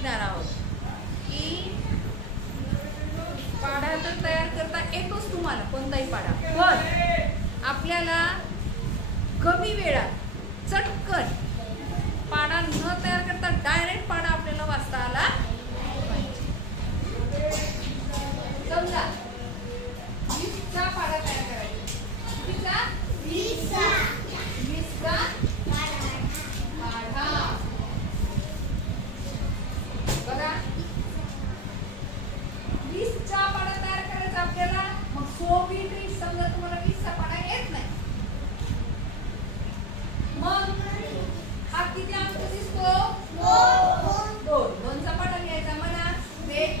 शिकणार आहोत की पाढा तर तयार करता येतोच तुम्हाला, कोणताही पाढा, पण आपल्याला कमी वेळात चटकन पाढा न तयार करता डायरेक्ट पाढा आपल्याला वाचता आला पाहिजे. समजा 20चा पाढा तयार करायचा. कितीचा? 20चा पाढा. बघा 20चा पाढा तयार करायचा आपल्याला. मग सोपी ट्रिक, समजा तुम्हाला 20चा पाढा येत नाही, मग हा किती अंक दिसतो? 2. 2चा पाढा घ्यायचा. म्हणा वेग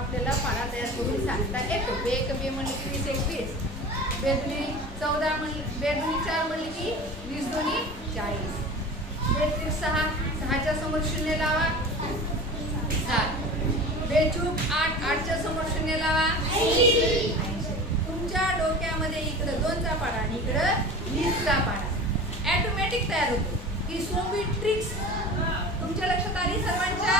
आपल्याला पाढा तयार करून सांगता येतो. बेक बे म्हणले की 20 × 20, बेदुनी 14 म्हणले, बेदुनी 4 म्हणले की 20 × 2 = 40, बेत्रिक 6, 6च्या समोर 0 लावा 7, बेचूक 8, 8च्या समोर 0 लावा 80. तुमच्या डोक्यामध्ये इकडं 2चा पाढा आणि इकडं 20चा पाढा ऑटोमॅटिक तयार होतो. ही सोपी ट्रिक्स तुमच्या लक्षात आली सर्वांच्या?